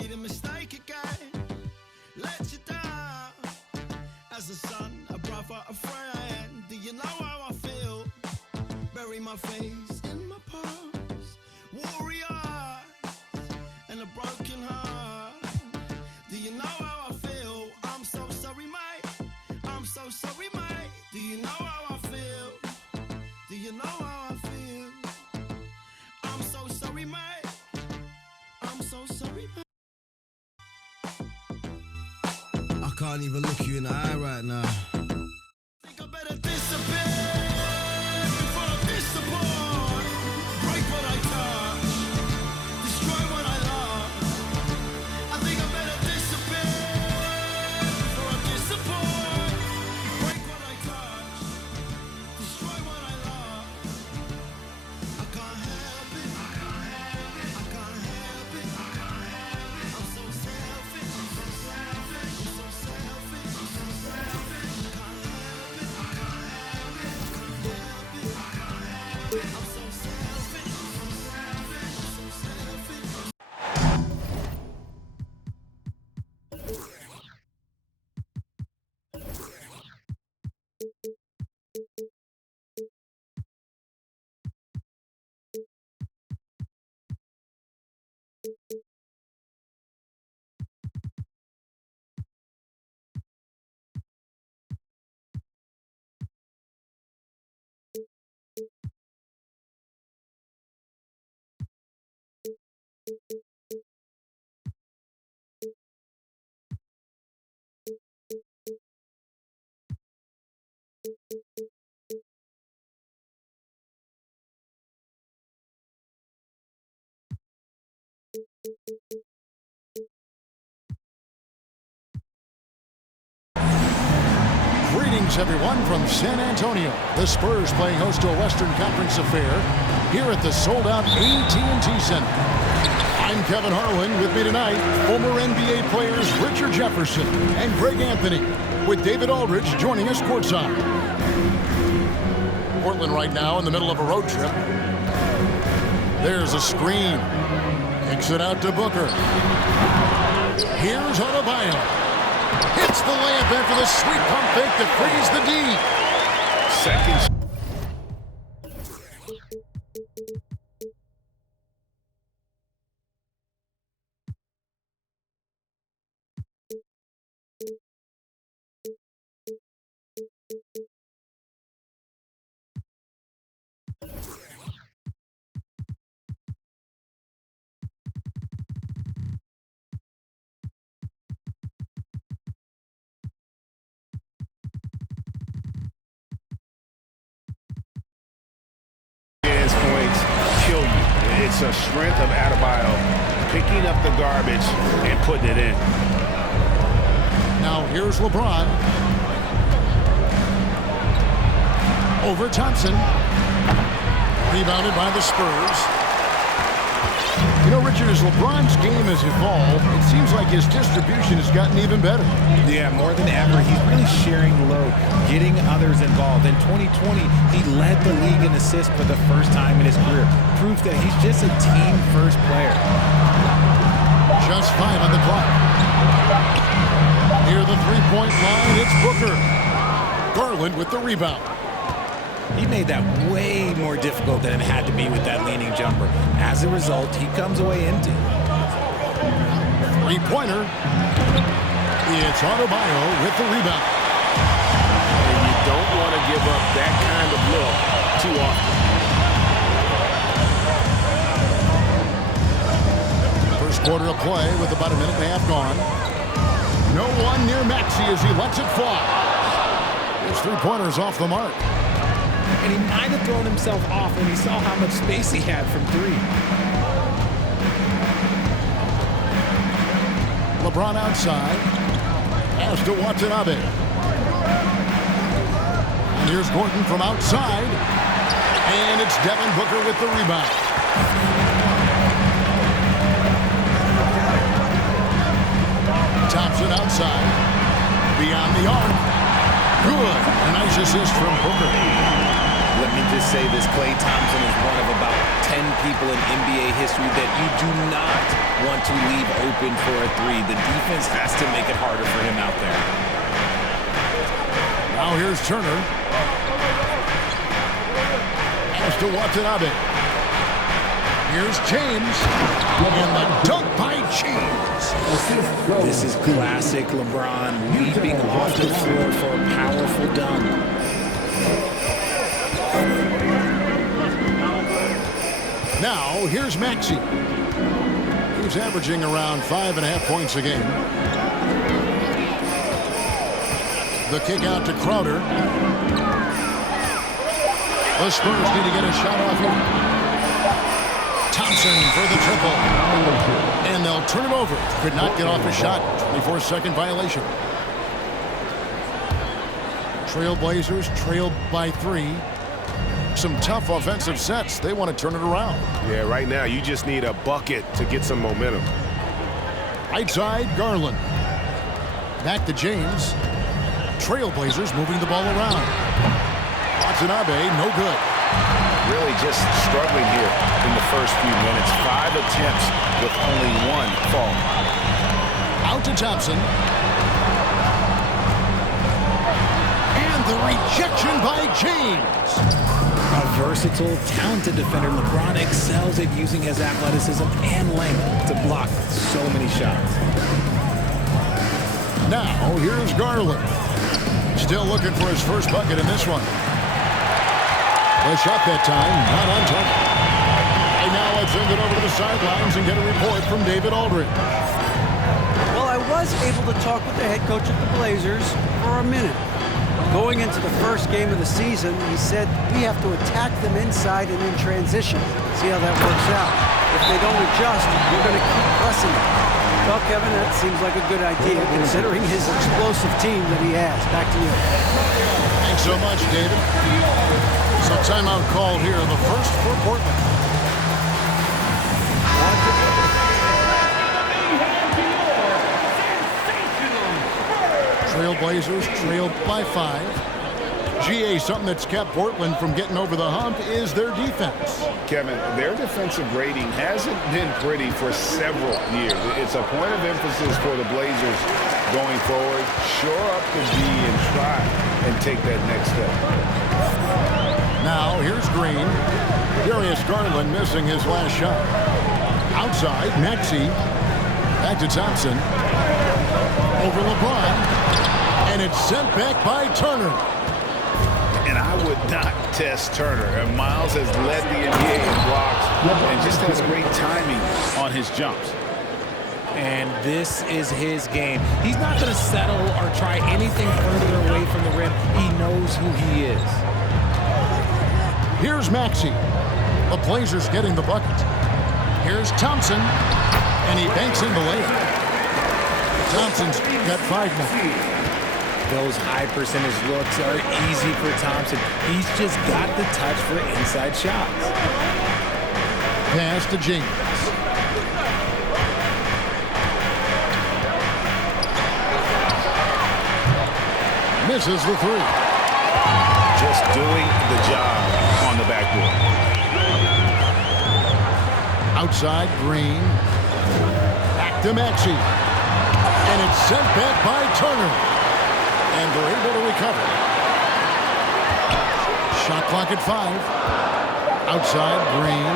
made a mistake again, let you down. As a son, a brother, a friend, do you know how I feel? Bury my face in my past, warrior and a broken heart. Do you know how I feel? I'm so sorry, mate. I'm so sorry, mate. Do you know how I feel? Do you know how I feel? I'm so sorry, mate. I'm so sorry, mate. I can't even look you in the eye right now. Think I better disappear before I disappoint. Break what I touch, destroy what I love. I think I better disappear before I disappoint. Break what I touch, destroy what I love. I can't help it. I can't help it. I can't help it. I can't help it. I'm so selfish. I'm so selfish. I'm so selfish. I'm so selfish. I can't help it. I can't help it. I can't help it. I can't help it. I'm so selfish. I'm so selfish. I'm so selfish. Greetings, everyone, from San Antonio. The Spurs playing host to a Western Conference affair here at the sold-out AT&T Center. I'm Kevin Harlan. With me tonight, former NBA players Richard Jefferson and Greg Anthony, with David Aldridge joining us courtside. Portland right now in the middle of a road trip. There's a screen. Kicks it out to Booker. Here's Adebayo. Hits the layup after the sweet pump fake to freeze the D. Seconds. It's a strength of Adebayo picking up the garbage and putting it in. Now here's LeBron. Over Thompson. Rebounded by the Spurs. You know, Richard, as LeBron's game has evolved, it seems like his distribution has gotten even better. Yeah, more than ever. He's really sharing the load, getting others involved. In 2020, he led the league in assists for the first time in his career. Proof that he's just a team-first player. Just 5 on the clock. Near the three-point line, it's Booker. Garland with the rebound. He made that way more difficult than it had to be with that leaning jumper. As a result, he comes away empty. Three-pointer. It's Adebayo with the rebound. And you don't want to give up that kind of look too often. First quarter of play with about a minute and a half gone. No one near Maxey as he lets it fly. His three-pointer's off the mark. And he might have thrown himself off when he saw how much space he had from three. LeBron outside. Has to Watanabe. And here's Gordon from outside. And it's Devin Booker with the rebound. Thompson outside. Beyond the arc. Good. A nice assist from Booker. Let me just say this, Klay Thompson is one of about 10 people in NBA history that you do not want to leave open for a three. The defense has to make it harder for him out there. Now here's Turner. As to Watanabe. Here's James. And the dunk by James. This is classic LeBron leaping off the floor for a powerful dunk. Now here's Maxey. He's averaging around 5.5 points a game. The kick out to Crowder. The Spurs need to get a shot off here. Thompson for the triple. And they'll turn it over. Could not get off a shot. 24-second violation. Trailblazers trailed by 3. Some tough offensive sets. They want to turn it around. Yeah, right now you just need a bucket to get some momentum. Right side, Garland. Back to James. Trailblazers moving the ball around. Watanabe, no good. Really just struggling here in the first few minutes. 5 attempts with only 1 fall. Out to Thompson. And the rejection by James. A versatile, talented defender, LeBron excels at using his athleticism and length to block so many shots. Now, here's Garland. Still looking for his first bucket in this one. The shot that time, not on target. And now let's send it over to the sidelines and get a report from David Aldridge. Well, I was able to talk with the head coach of the Blazers for a minute. Going into the first game of the season, he said we have to attack them inside and in transition. See how that works out. If they don't adjust, we're going to keep pressing them. Well, Kevin, that seems like a good idea considering his explosive team that he has. Back to you. Thanks so much, David. So timeout call here, the first for Portland. Trailblazers trailed by 5. GA, something that's kept Portland from getting over the hump is their defense. Kevin, their defensive rating hasn't been pretty for several years. It's a point of emphasis for the Blazers going forward. Shore up the D and try and take that next step. Now, here's Green. Darius Garland missing his last shot. Outside, Maxey. Back to Thompson. Over LeBron. And it's sent back by Turner. And I would not test Turner. And Miles has led the NBA in blocks and just has great timing on his jumps. And this is his game. He's not going to settle or try anything further away from the rim. He knows who he is. Here's Maxey. The Blazers getting the bucket. Here's Thompson. And he banks in the layup. Thompson's got 5 now. Those high percentage looks are easy for Thompson. He's just got the touch for inside shots. Pass to James. Misses the 3. Just doing the job on the backboard. Outside, Green. Back to Maxey. And it's sent back by Turner. And they're able to recover. Shot clock at 5. Outside, Green.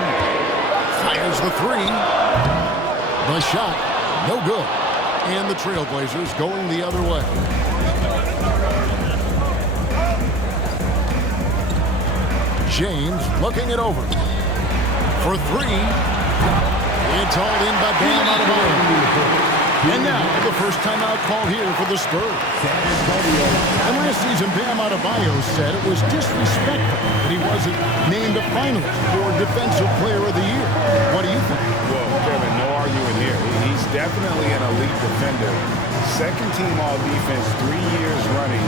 Fires the 3. The shot, no good. And the Trailblazers going the other way. James looking it over. For 3. It's all in by Bam Adebayo. And now, the first timeout call here for the Spurs. And last season, Bam Adebayo said it was disrespectful that he wasn't named a finalist for Defensive Player of the Year. What do you think? Well, Kevin, no arguing here. He's definitely an elite defender. Second team all-defense 3 years running.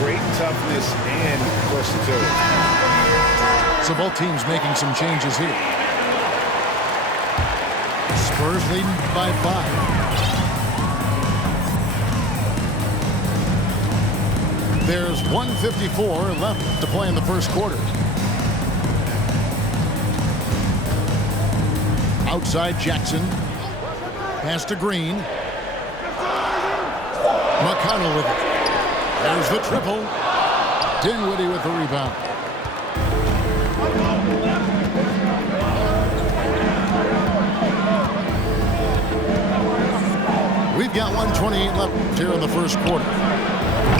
Great toughness and versatility. So both teams making some changes here. Spurs leading by 5. There's 1:54 left to play in the first quarter. Outside Jackson. Pass to Green. McConnell with it. There's the triple. Dinwiddie with the rebound. We've got 1:28 left here in the first quarter.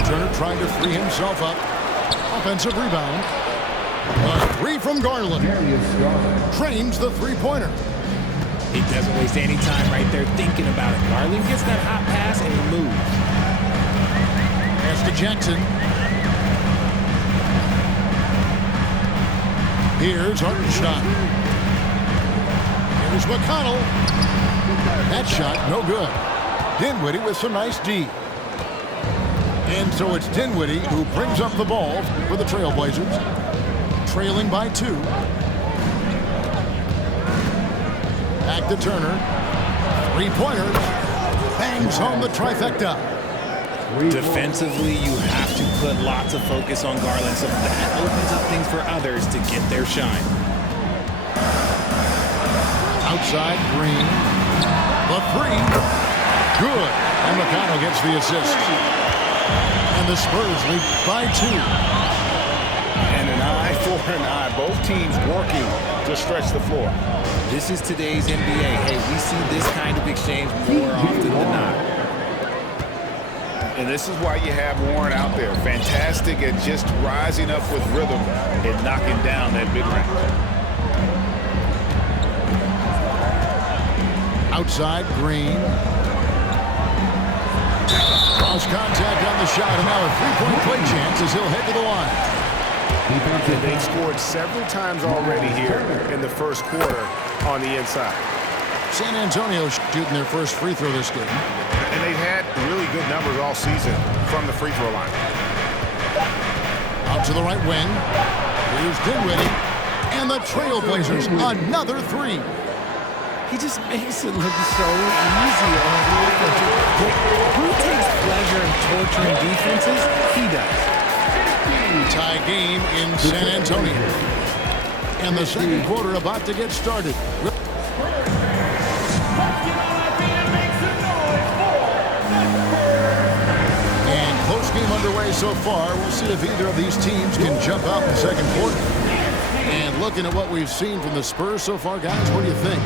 Turner trying to free himself up. Offensive rebound. A three from Garland. Trains the three-pointer. He doesn't waste any time right there thinking about it. Garland gets that hot pass and he moves. Pass to Jackson. Here's Hartenstein. Here's McConnell. That shot, no good. Dinwiddie with some nice D. And so it's Dinwiddie who brings up the ball for the Trailblazers. Trailing by 2. Back to Turner. Three-pointer. Bangs home the trifecta. Defensively, you have to put lots of focus on Garland, so that opens up things for others to get their shine. Outside, Green. The three. Good. And McConnell gets the assist. And the Spurs lead by 2. And an eye for an eye. Both teams working to stretch the floor. This is today's NBA. Hey, we see this kind of exchange more often than not. And this is why you have Warren out there. Fantastic at just rising up with rhythm and knocking down that mid-range. Outside, Green. Cross contact on the shot, and now a three-point play chance as he'll head to the line. They've scored several times already here in the first quarter on the inside. San Antonio shooting their first free throw this game. And they've had really good numbers all season from the free throw line. Out to the right wing. Here's Dinwiddie. And the Trailblazers, another three. He just makes it look so easy. Who takes pleasure in torturing defenses? He does. Tie game in San Antonio. And the second quarter about to get started. And close game underway so far. We'll see if either of these teams can jump out in the second quarter. And looking at what we've seen from the Spurs so far, guys, what do you think?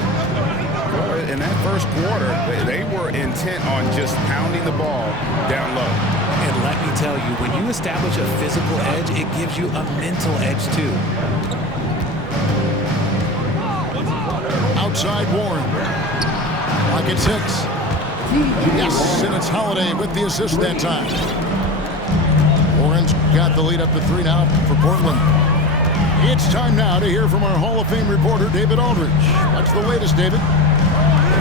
In that first quarter, they were intent on just pounding the ball down low. And let me tell you, when you establish a physical edge, it gives you a mental edge too. Outside Warren. Lock at 6. Yes, and it's Holiday with the assist that time. Warren's got the lead up to 3 now for Portland. It's time now to hear from our Hall of Fame reporter, David Aldridge. What's the latest, David?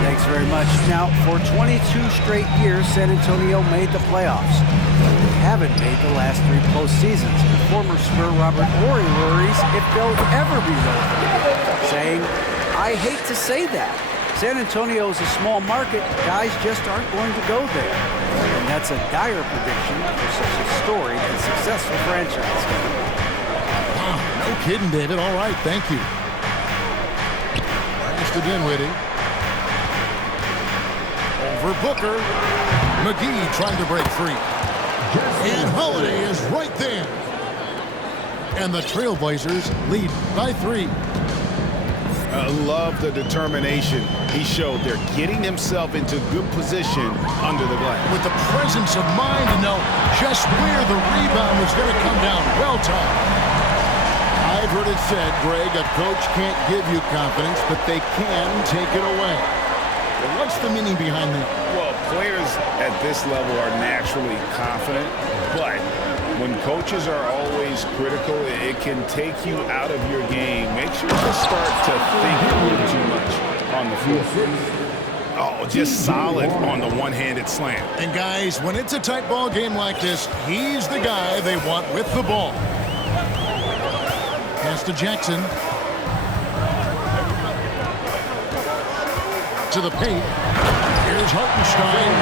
Thanks very much. Now, for 22 straight years, San Antonio made the playoffs. But they haven't made the last 3 postseasons. And former Spur Robert Horry worries if they'll ever be relevant, saying, I hate to say that. San Antonio is a small market. Guys just aren't going to go there. And that's a dire prediction for such a storied and successful franchise. Wow, no kidding, David. All right, thank you. Mr. Dinwiddie. Over Booker. McGee trying to break free. And Holiday is right there. And the Trailblazers lead by 3. I love the determination he showed there, getting himself into good position under the glass. With the presence of mind to know just where the rebound was going to come down. Well timed. I've heard it said, Greg, a coach can't give you confidence, but they can take it away. Well, what's the meaning behind that? Well, players at this level are naturally confident, but when coaches are always critical, it can take you out of your game. Makes you just start to think a little too much on the floor. Oh, just solid on the one-handed slam. And guys, when it's a tight ball game like this, he's the guy they want with the ball. Pass to Jackson. To the paint. Here's Hartenstein.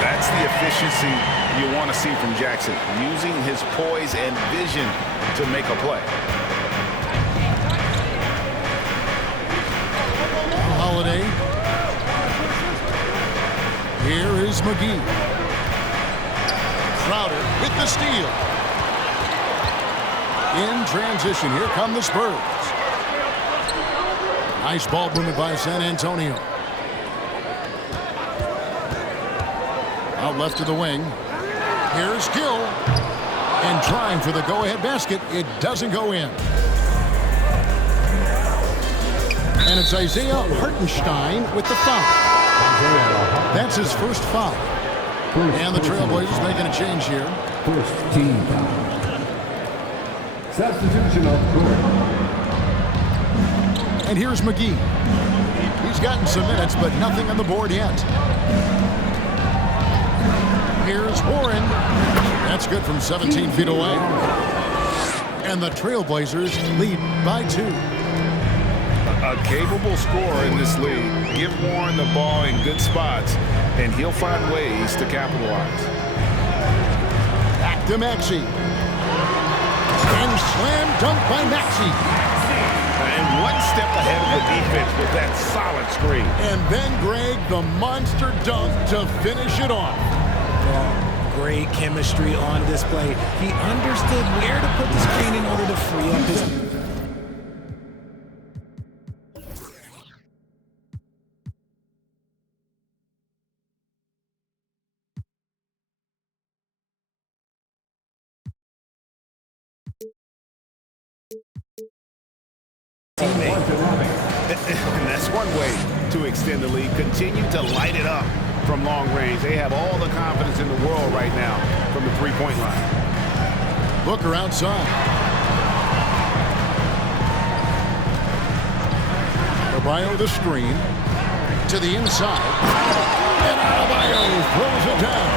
That's the efficiency you want to see from Jackson, using his poise and vision to make a play. Holiday. Here is McGee. Crowder with the steal. In transition, here come the Spurs. Nice ball movement by San Antonio. Out left to the wing. Here's Gill. And trying for the go-ahead basket. It doesn't go in. And it's Isaiah Hartenstein with the foul. That's his first foul. And the Trailblazers making a change here. First team foul. Substitution of Gordon. And here's McGee. He's gotten some minutes, but nothing on the board yet. Here's Warren. That's good from 17 feet away. And the Trailblazers lead by 2. A capable scorer in this league. Give Warren the ball in good spots, and he'll find ways to capitalize. Back to Maxey. And slam dunk by Maxey. And one step ahead of the defense with that solid screen. And then Greg, the monster dunk to finish it off. Great chemistry on display. He understood where to put the screen in order to free up his... teammate. And that's one way to extend the lead. Continue to light it up from long range. They have all the confidence in the world right now from the three-point line. Booker outside. Adebayo the screen to the inside. And Adebayo throws it down.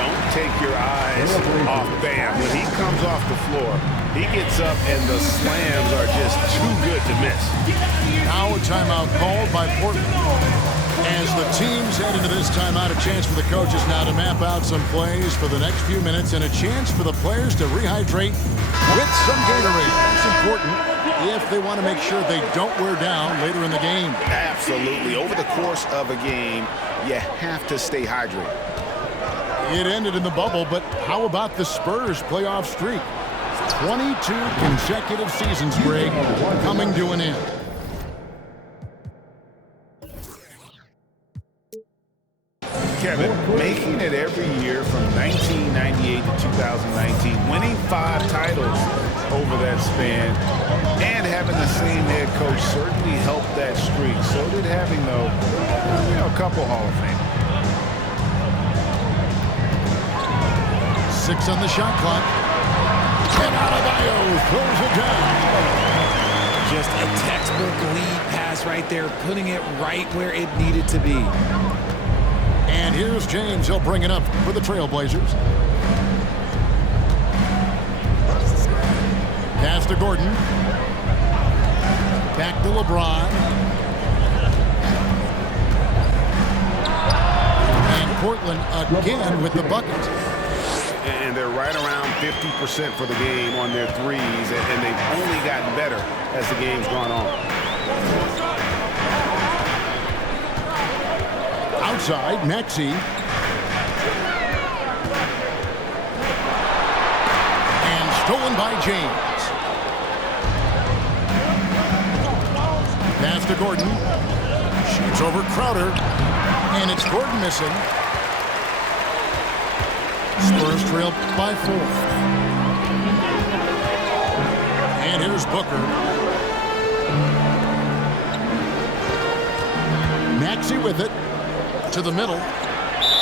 Don't take your eyes off Bam. When he comes off the floor, he gets up and the slams are just too good to miss. Now a timeout called by Portland. As the teams head into this timeout, a chance for the coaches now to map out some plays for the next few minutes and a chance for the players to rehydrate with some Gatorade. It's important if they want to make sure they don't wear down later in the game. Absolutely. Over the course of a game, you have to stay hydrated. It ended in the bubble, but how about the Spurs playoff streak? 22 consecutive seasons, Greg, coming to an end. Kevin, making it every year from 1998 to 2019, winning 5 titles over that span, and having the same head coach certainly helped that streak. So did having, though, a couple Hall of Fame. 6 on the shot clock. And Adebayo throws it down. Just a textbook lead pass right there, putting it right where it needed to be. And here's James. He'll bring it up for the Trailblazers. Pass to Gordon. Back to LeBron. And Portland again with the bucket. And they're right around 50% for the game on their threes, and they've only gotten better as the game's gone on. Outside, Maxey. And stolen by James. Pass to Gordon. Shoots over Crowder. And it's Gordon missing. Spurs trail by 4. And here's Booker. Maxey with it. To the middle.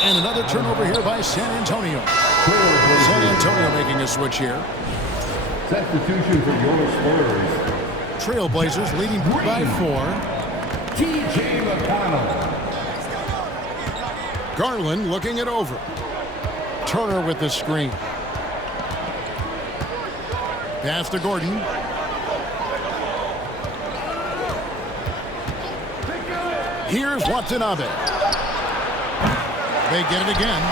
And another turnover here by San Antonio. San Antonio making a switch here. Substitution for your Spurs. Trailblazers leading by 4. T.J. McConnell. Garland looking it over. Turner with the screen. Pass to Gordon. Here's Watanabe. They get it again.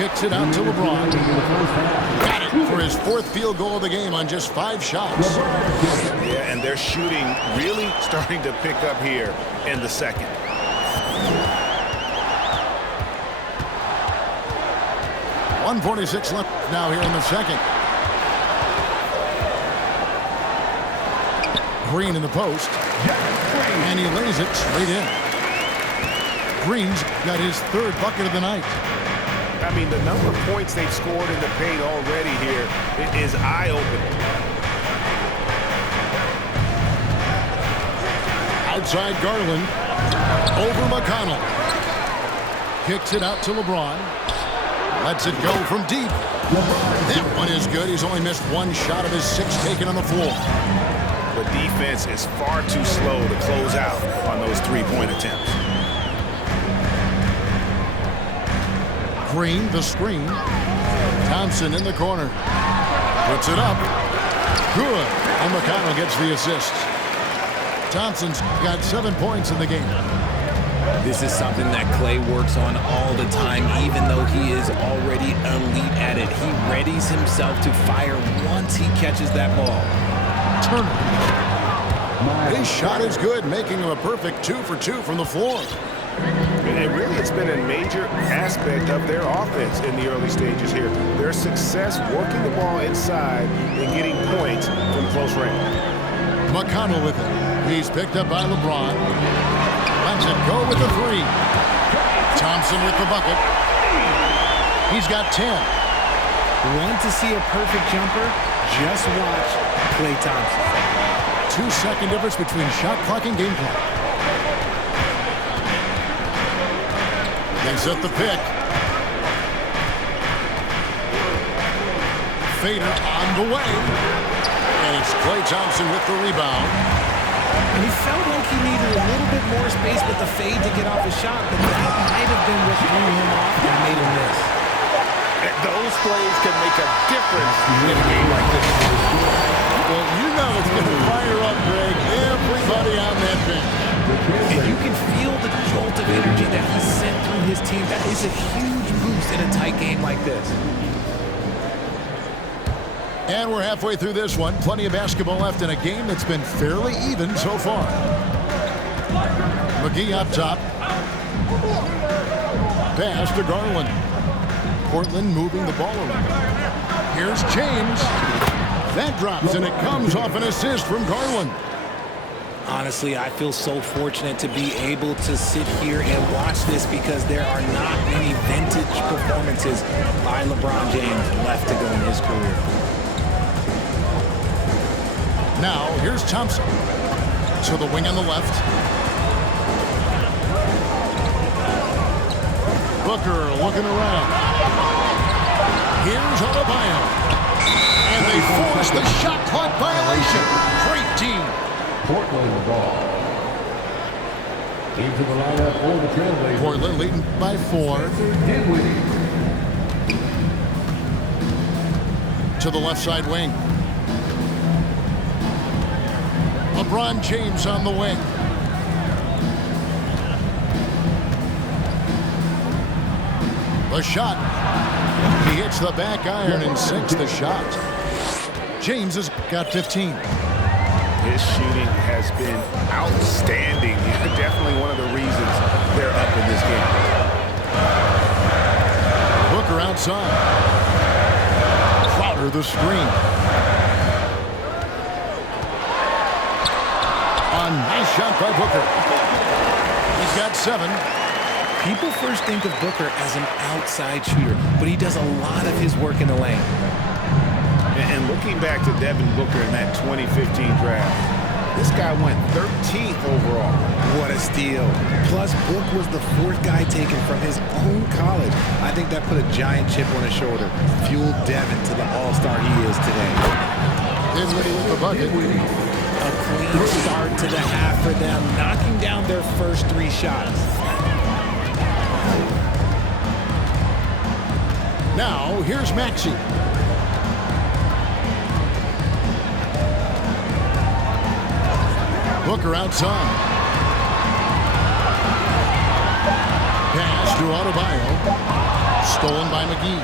Kicks it out to LeBron. Got it for his 4th field goal of the game on just 5 shots. Yeah, and their shooting really starting to pick up here in the second. .146 left now here in the second. Green in the post. And he lays it straight in. Green's got his 3rd bucket of the night. I mean, the number of points they've scored in the paint already here is eye-opening. Outside Garland. Over McConnell. Kicks it out to LeBron. Lets it go from deep. That one is good. He's only missed 1 shot of his 6 taken on the floor. The defense is far too slow to close out on those 3-point attempts. Green, the screen. Thompson in the corner. Puts it up. Good. And McConnell gets the assist. Thompson's got 7 points in the game. This is something that Clay works on all the time, even though he is already elite at it. He readies himself to fire once he catches that ball. Turner. His shot is good, making him a perfect 2 for 2 from the floor. And really, it's been a major aspect of their offense in the early stages here. Their success working the ball inside and getting points from close range. McConnell with it. He's picked up by LeBron. Lets it go with the 3. Thompson with the bucket. He's got 10. Want to see a perfect jumper? Just watch Klay Thompson. 2-second difference between shot clock and game clock. They set the pick. Fader on the way. And it's Klay Thompson with the rebound. And he felt like he needed a little bit more space with the fade to get off his shot, but that might have been what threw him off and made him miss. Those plays can make a difference in a game like this. Well, you know it's going to fire up, Greg, everybody on that bench. And you can feel the jolt of energy that he sent through his team. That is a huge boost in a tight game like this. And we're halfway through this one. Plenty of basketball left in a game that's been fairly even so far. McGee up top. Pass to Garland. Portland moving the ball around. Here's James. That drops, and it comes off an assist from Garland. Honestly, I feel so fortunate to be able to sit here and watch this because there are not many vintage performances by LeBron James left to go in his career. Now, here's Thompson. To the wing on the left. Booker looking around. Here's Adebayo. And they force the shot clock violation. Great team. Portland ball. Into the lineup for the Trailblazers. Portland leading by 4. Dinwiddie. To the left side wing. LeBron James on the wing. The shot. He hits the back iron and sinks the shot. James has got 15. His shooting has been outstanding. Definitely one of the reasons they're up in this game. Booker outside. Crowder the screen. A nice shot by Booker. He's got 7. People first think of Booker as an outside shooter, but he does a lot of his work in the lane. And looking back to Devin Booker in that 2015 draft, this guy went 13th overall. What a steal. Plus, Book was the 4th guy taken from his own college. I think that put a giant chip on his shoulder, fueled Devin to the all-star he is today. Dinwiddie with the bucket. A clean start to the half for them, knocking down their first 3 shots. Now, here's Maxey. Booker outside. Pass to Adebayo. Stolen by McGee.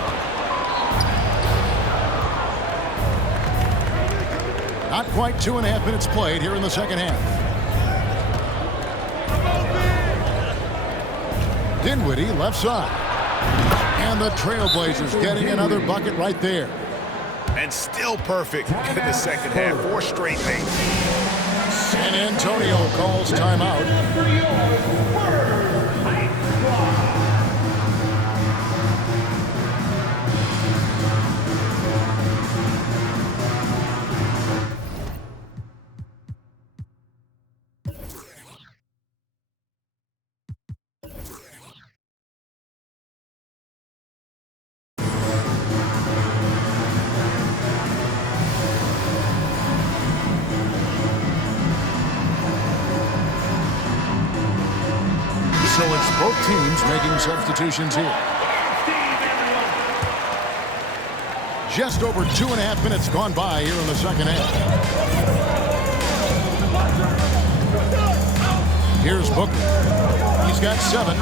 Not quite 2.5 minutes played here in the second half. Dinwiddie left side. And the Trailblazers getting another bucket right there. And still perfect in the second half. 4 straight things. San Antonio calls timeout. So it's both teams making substitutions here. Just over 2.5 minutes gone by here in the second half. Here's Booker. He's got 7.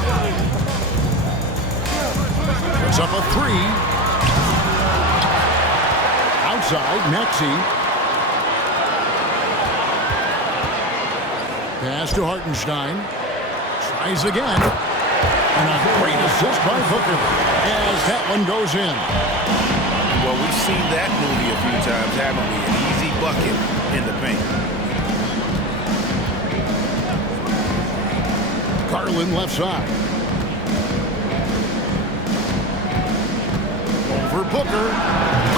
Puts up a 3. Outside, Maxey. Pass to Hartenstein. Tries again. And a great assist by Booker as that one goes in. Well, we've seen that movie a few times, haven't we? An easy bucket in the paint. Garland left side. Over Booker.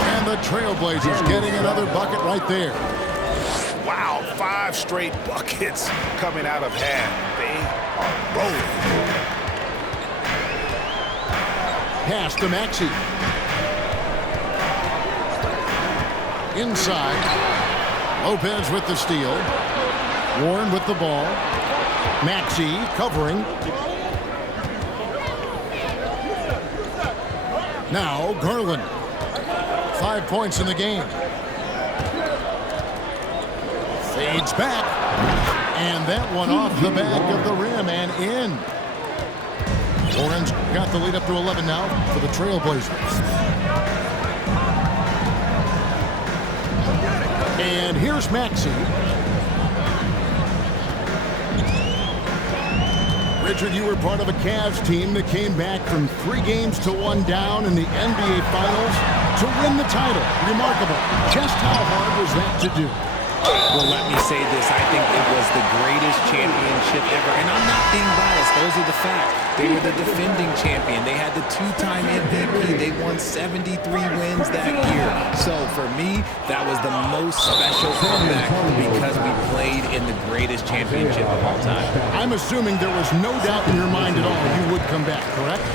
And the Trailblazers getting another bucket right there. Wow, 5 straight buckets coming out of half. They are rolling. Pass to Maxey. Inside. Lopez with the steal. Warren with the ball. Maxey covering. Now Garland. 5 points in the game. Fades back. And that one off the back of the rim and in. Warren's got the lead up to 11 now for the Trailblazers. And here's Maxey. Richard, you were part of a Cavs team that came back from 3 games to 1 down in the NBA Finals to win the title. Remarkable. Just how hard was that to do? Well, let me say this. I think it was the greatest championship ever. And I'm not being biased. Those are the facts. They were the defending champion. They had the 2-time MVP. They won 73 wins that year. So for me, that was the most special comeback because we played in the greatest championship of all time. I'm assuming there was no doubt in your mind at all you would come back, correct?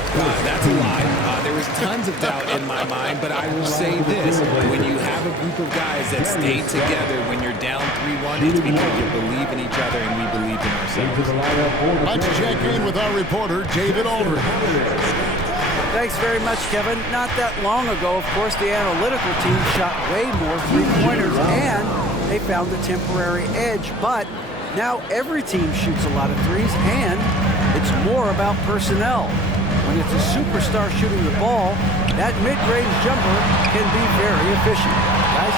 That's a lie. There was tons of doubt in my mind, but I will say this. When you have a group of guys that stay together when you're down 3-1, it's because you believe in each other and we believe in ourselves. Let's check in with our reporter, David Aldridge. Thanks very much, Kevin. Not that long ago, of course, the analytical team shot way more three-pointers, and they found a temporary edge. But now every team shoots a lot of threes, and it's more about personnel. When it's a superstar shooting the ball, that mid-range jumper can be very efficient. Guys?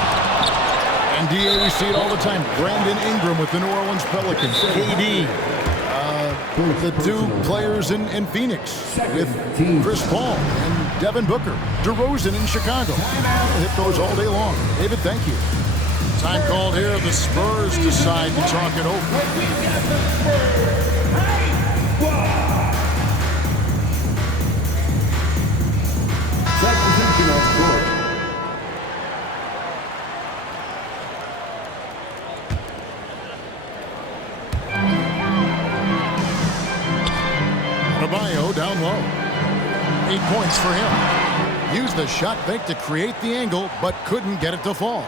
NBA, we see it all the time. Brandon Ingram with the New Orleans Pelicans. KD. The 2 players in Phoenix with Chris Paul and Devin Booker. DeRozan in Chicago. Hit those all day long. David, thank you. Time called here. The Spurs decide to talk it over. Substitution on court. Adebayo down low. 8 points for him. Used the shot fake to create the angle, but couldn't get it to fall.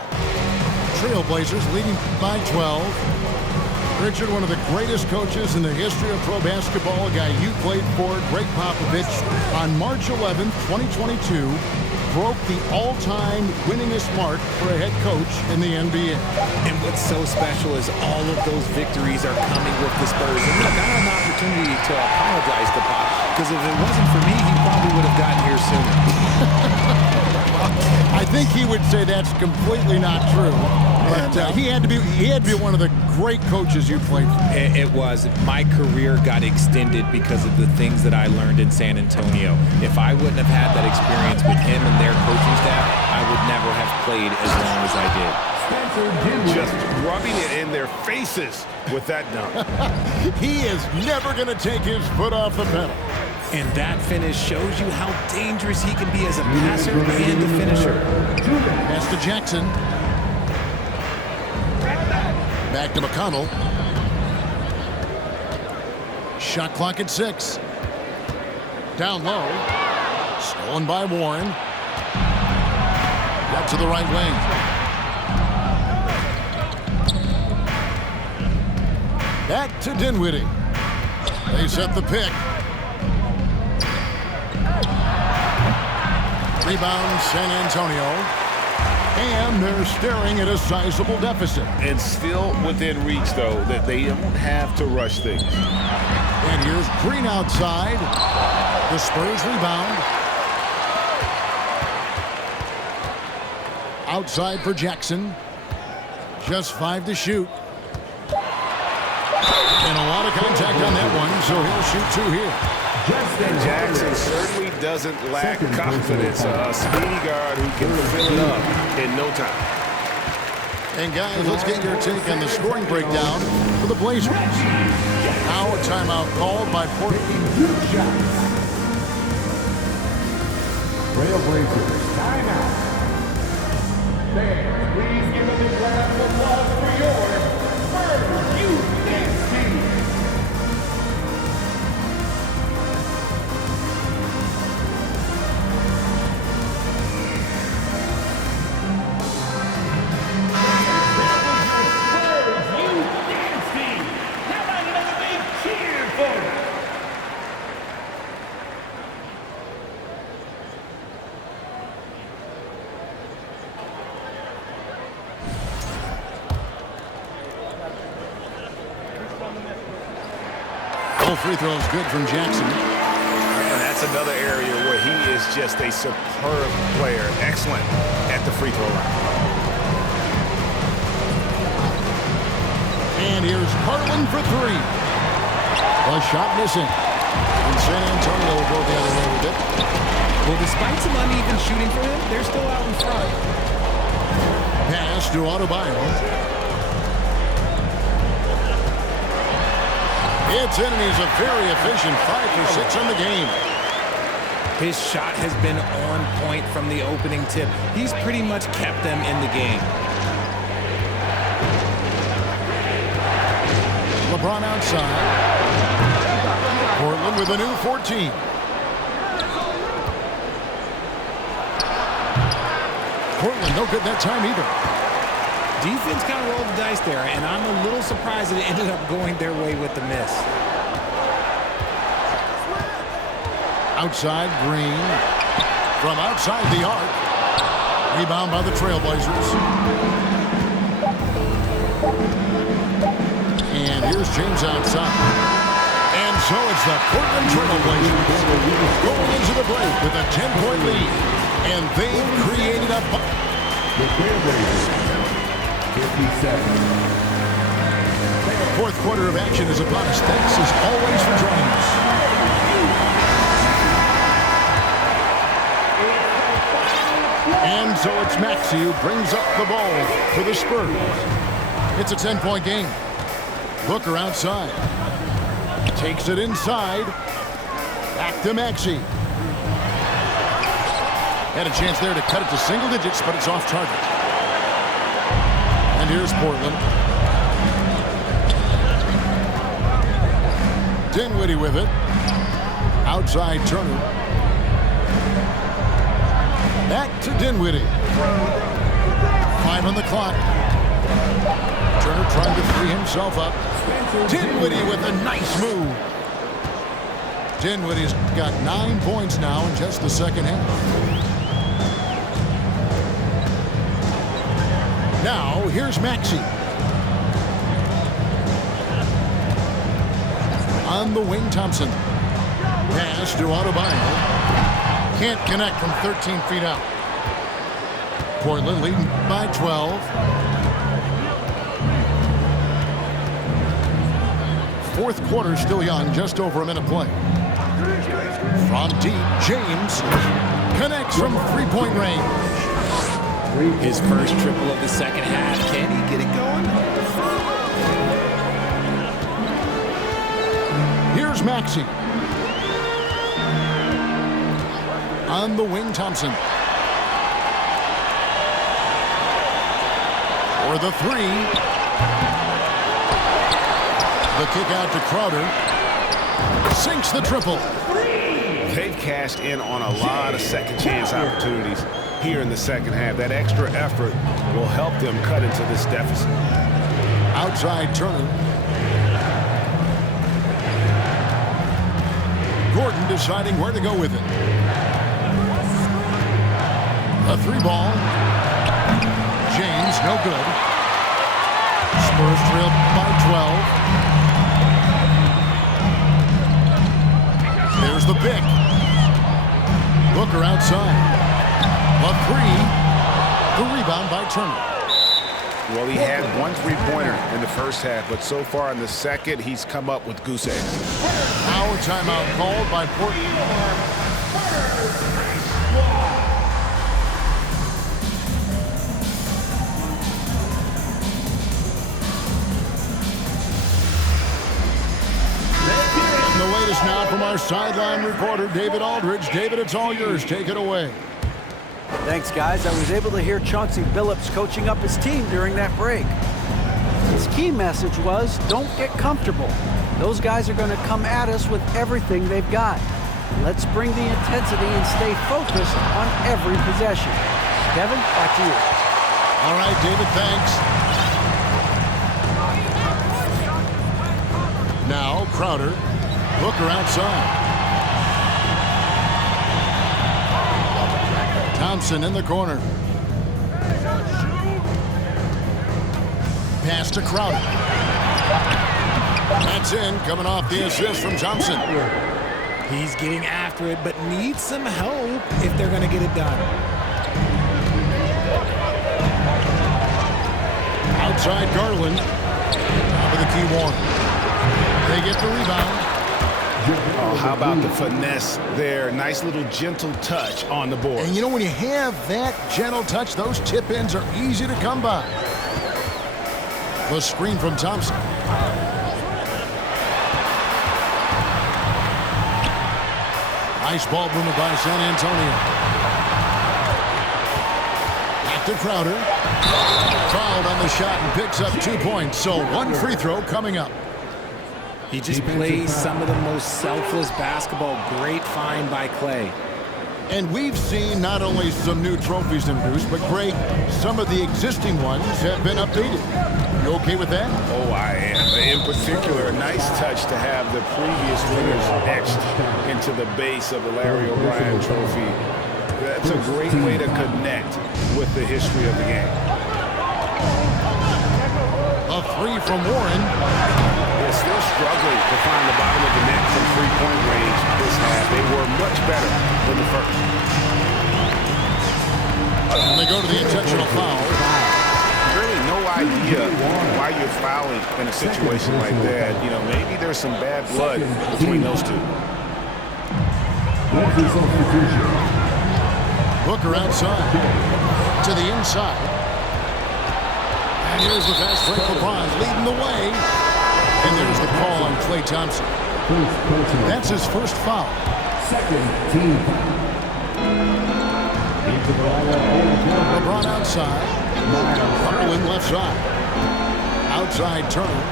Trailblazers leading by 12. Richard, one of the greatest coaches in the history of pro basketball, a guy you played for, Greg Popovich, on March 11th, 2022, broke the all-time winningest mark for a head coach in the NBA. And what's so special is all of those victories are coming with the Spurs. And look, I had an opportunity to apologize to Pop, because if it wasn't for me, he probably would have gotten here sooner. think he would say that's completely not true. But he had to be one of the great coaches you played for. It was. My career got extended because of the things that I learned in San Antonio. If I wouldn't have had that experience with him and their coaching staff, I would never have played as long as I did. Just rubbing it in their faces with that dunk. He is never going to take his foot off the pedal. And that finish shows you how dangerous he can be as a passer and a finisher. Pass to Jackson. Back to McConnell. Shot clock at 6. Down low. Stolen by Warren. Up to the right wing. Back to Dinwiddie. They set the pick. Rebound San Antonio. And they're staring at a sizable deficit. And still within reach, though, that they don't have to rush things. And here's Green outside. The Spurs rebound. Outside for Jackson. Just 5 to shoot. And a lot of contact on that one, so he'll shoot 2 here. Jackson certainly doesn't lack confidence. A speedy guard who can fill it up in no time. And guys, let's get your take on the scoring breakdown for the Blazers. Now a timeout called by Portland. Trailblazers, timeout. Fans, please give a big round of applause for your Spurs Youth Dance Team. Free throw is good from Jackson. And that's another area where he is just a superb player. Excellent at the free throw line. And here's Carlin for 3. A shot missing. And San Antonio will go the other way with it. Well, despite some uneven shooting for him, they're still out in front. Pass to Adebayo. It's in, and he's a very efficient 5 for 6 on the game. His shot has been on point from the opening tip. He's pretty much kept them in the game. LeBron outside. Portland with a new 14. Portland no good that time either. Defense kind of rolled the dice there, and I'm a little surprised that it ended up going their way with the miss. Outside, Green. From outside the arc. Rebound by the Trailblazers. And here's James outside. And so it's the Portland Trailblazers going into the break with a 10-point lead. And they've created a... The Trailblazers. 57. Fourth quarter of action is upon us. Thanks as always for joining us. And so it's Maxey who brings up the ball for the Spurs. It's a 10-point game. Booker outside. Takes it inside. Back to Maxey. Had a chance there to cut it to single digits, but it's off target. And here's Portland. Dinwiddie with it. Outside Turner. Back to Dinwiddie. 5 on the clock. Turner trying to free himself up. Dinwiddie with a nice move. Dinwiddie's got 9 points now in just the second half. Now, here's Maxey. On the wing, Thompson. Pass to Adebayo. Can't connect from 13 feet out. Portland leading by 12. Fourth quarter still young, just over a minute play. From deep, James connects from three-point range. His first triple of the second half. Can he get it going? Here's Maxey. On the wing, Thompson. For the three. The kick out to Crowder. Sinks the triple. They've cashed in on a lot of second chance opportunities here in the second half. That extra effort will help them cut into this deficit. Outside Turner. Gordon deciding where to go with it. A three ball. James, no good. Spurs trail by 12. There's the pick. Booker outside. A three. The rebound by Turner. Well, he had one three-pointer in the first half, but so far in the second, he's come up with goose eggs. Now a timeout called by Portland. And the latest now from our sideline reporter, David Aldridge. David, it's all yours. Take it away. Thanks, guys. I was able to hear Chauncey Billups coaching up his team during that break. His key message was, don't get comfortable. Those guys are going to come at us with everything they've got. Let's bring the intensity and stay focused on every possession. Kevin, back to you. All right, David, thanks. Now Crowder. Booker outside. Thompson in the corner. Pass to Crowder. That's in, coming off the assist from Thompson. He's getting after it, but needs some help if they're going to get it done. Outside Garland. Top of the key one. They get the rebound. Oh, how about the finesse there? Nice little gentle touch on the board. And you know, when you have that gentle touch, those tip-ins are easy to come by. The screen from Thompson. Nice ball movement by San Antonio. Back to Crowder. Fouled on the shot and picks up 2 points. So one free throw coming up. He just plays some of the most selfless basketball. Great find by Clay. And we've seen not only some new trophies introduced, but Greg, some of the existing ones have been updated. You okay with that? Oh, I am. In particular, a nice touch to have the previous winners etched into the base of the Larry O'Brien trophy. That's a great way to connect with the history of the game. A three from Warren. They're still struggling to find the bottom of the net from three-point range this half. They were much better than the first. And they go to the intentional foul. Really no idea why you're fouling in a situation like that. You know, maybe there's some bad blood between those two. Booker outside. To the inside. And here's the fast break for Bronze leading the way. And there's the call on Klay Thompson. That's his first foul. Second team. LeBron outside. Garland left side. Outside Turner.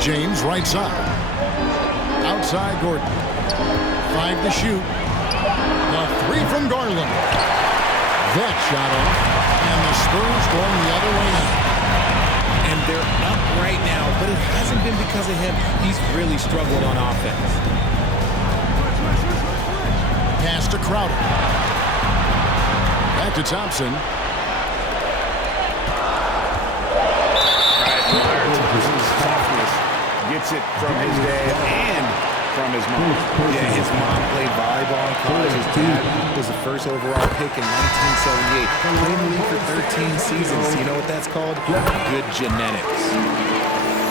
James right side. Outside Gordon. 5 to shoot. The three from Garland. That shot off. And the Spurs going the other way now. And they're up right now, but it hasn't been because of him. He's really struggled on offense. Pass to Crowder. Back to Thompson. Thompson's toughness gets it from his dad and from his mom. Yeah, his mom played volleyball in college. His dad was the first overall pick in 1978. Played in the league for 13 seasons. You know what that's called? Good genetics.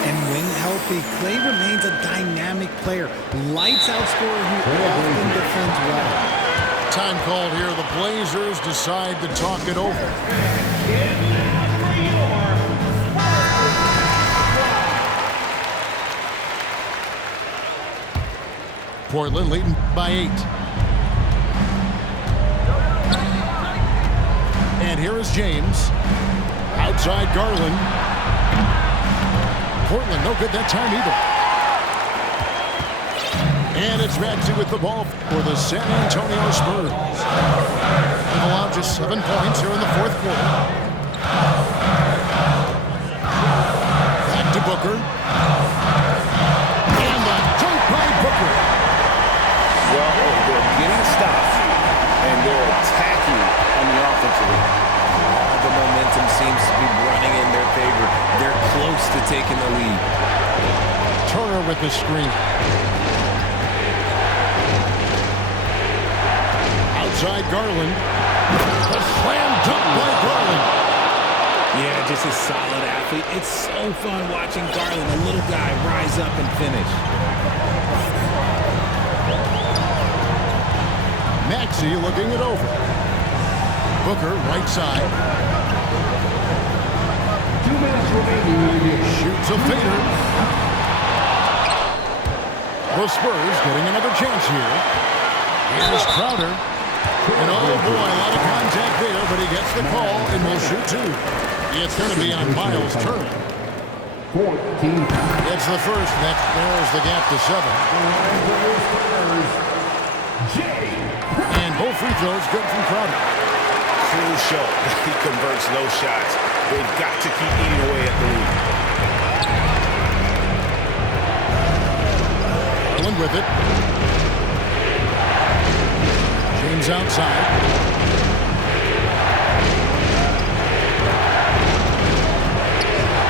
And when healthy, Clay remains a dynamic player. Lights out scorer who often defends well. Time called here. The Blazers decide to talk it over. Portland leading by 8. And here is James. Outside Garland. Portland no good that time either. And it's Maxey with the ball for the San Antonio Spurs. They've allowed just 7 points here in the fourth quarter. Back to Booker. And the dunk by Booker. Well, they're getting stops, and they're attacking on the offensive end. The momentum seems to be running in their favor. They're close to taking the lead. Turner with the screen. Outside Garland. The slam dunk by Garland. Yeah, just a solid athlete. It's so fun watching Garland, a little guy, rise up and finish. Maxey looking it over. Booker, right side. 2 minutes remaining. Shoots a fader. The Spurs getting another chance here. Here's Crowder. And oh boy, a lot of contact there, but he gets the call and will shoot 2. It's going to be on Miles Turner. 14. It's the first. That narrows the gap to 7. And both free throws good from Crowder. Crucial that he converts those shots. They've got to keep eating away at the lead. Garland with it. James outside.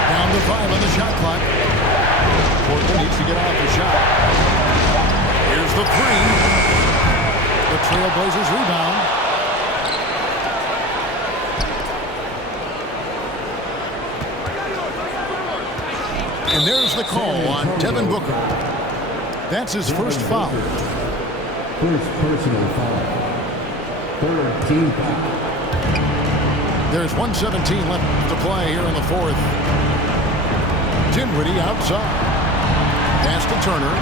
Down to 5 on the shot clock. Portland needs to get off the shot. Here's the 3. The Trailblazers rebound. And there's the call on Devin Booker. That's his first foul. First personal foul. 3rd team foul. There's 1:17 left to play here in the fourth. Dinwiddie outside. Pass to Turner.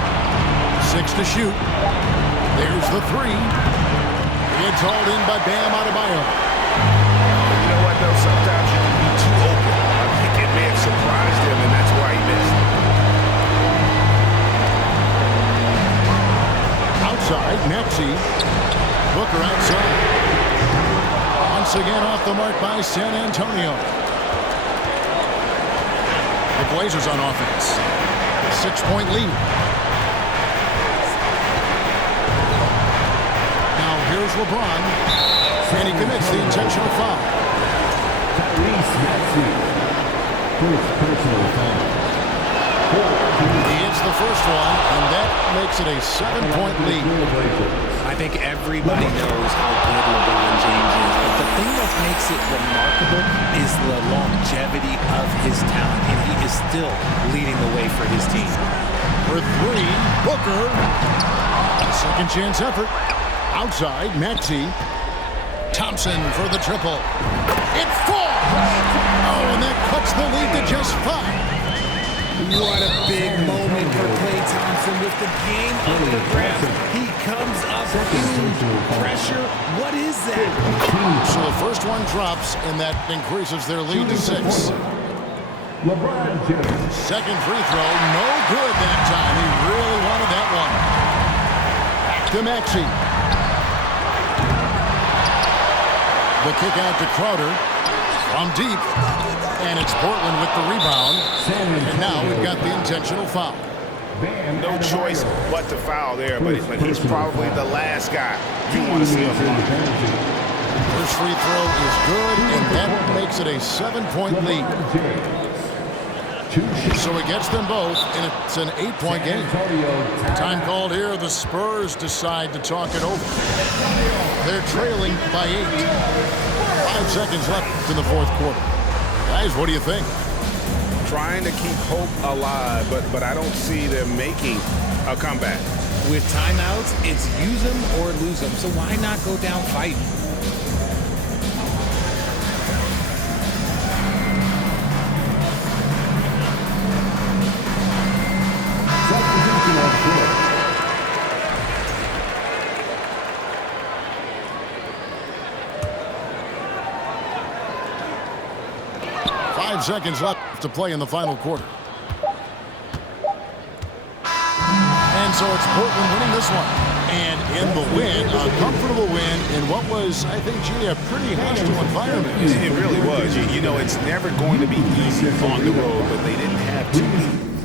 6 to shoot. There's the 3. It's hauled in by Bam Adebayo. You know what, though? Sometimes you can be too open. I think it may have surprised him, and that's why he missed. Outside, Maxey. Booker outside. Once again off the mark by San Antonio. The Blazers on offense. A 6-point lead. Now here's LeBron. And he commits the intentional foul. First personal foul. He hits the first one, and that makes it a 7-point lead. I think everybody knows how good LeBron James is, but the thing that makes it remarkable is the longevity of his talent, and he is still leading the way for his team. For 3, Booker. Second chance effort. Outside, Maxey. Thompson for the triple. It falls! Oh, and that cuts the lead to just 5. What a big moment for Klay Thompson with the game under the grasp. He comes up huge. Pressure, what is that? So the first one drops, and that increases their lead to 6. LeBron James. Second free throw, no good that time. He really wanted that one. Back to Maxey. The kick out to Crowder from deep. And it's Portland with the rebound. And now we've got the intentional foul. No choice but to foul there, but he's probably the last guy you want to see him run. First free throw is good, and that makes it a 7-point lead. So it gets them both, and it's an 8-point game. Time called here. The Spurs decide to talk it over. They're trailing by 8. 5 seconds left in the fourth quarter. Guys, what do you think? Trying to keep hope alive, but I don't see them making a comeback. With timeouts, it's use them or lose them. So why not go down fighting? Substitution on court. 5 seconds left to play in the final quarter. And so it's Portland winning this one. And in the win, a comfortable win in what was, I think, G, a pretty hostile environment. It really was. You know, it's never going to be easy on the road, but they didn't have too many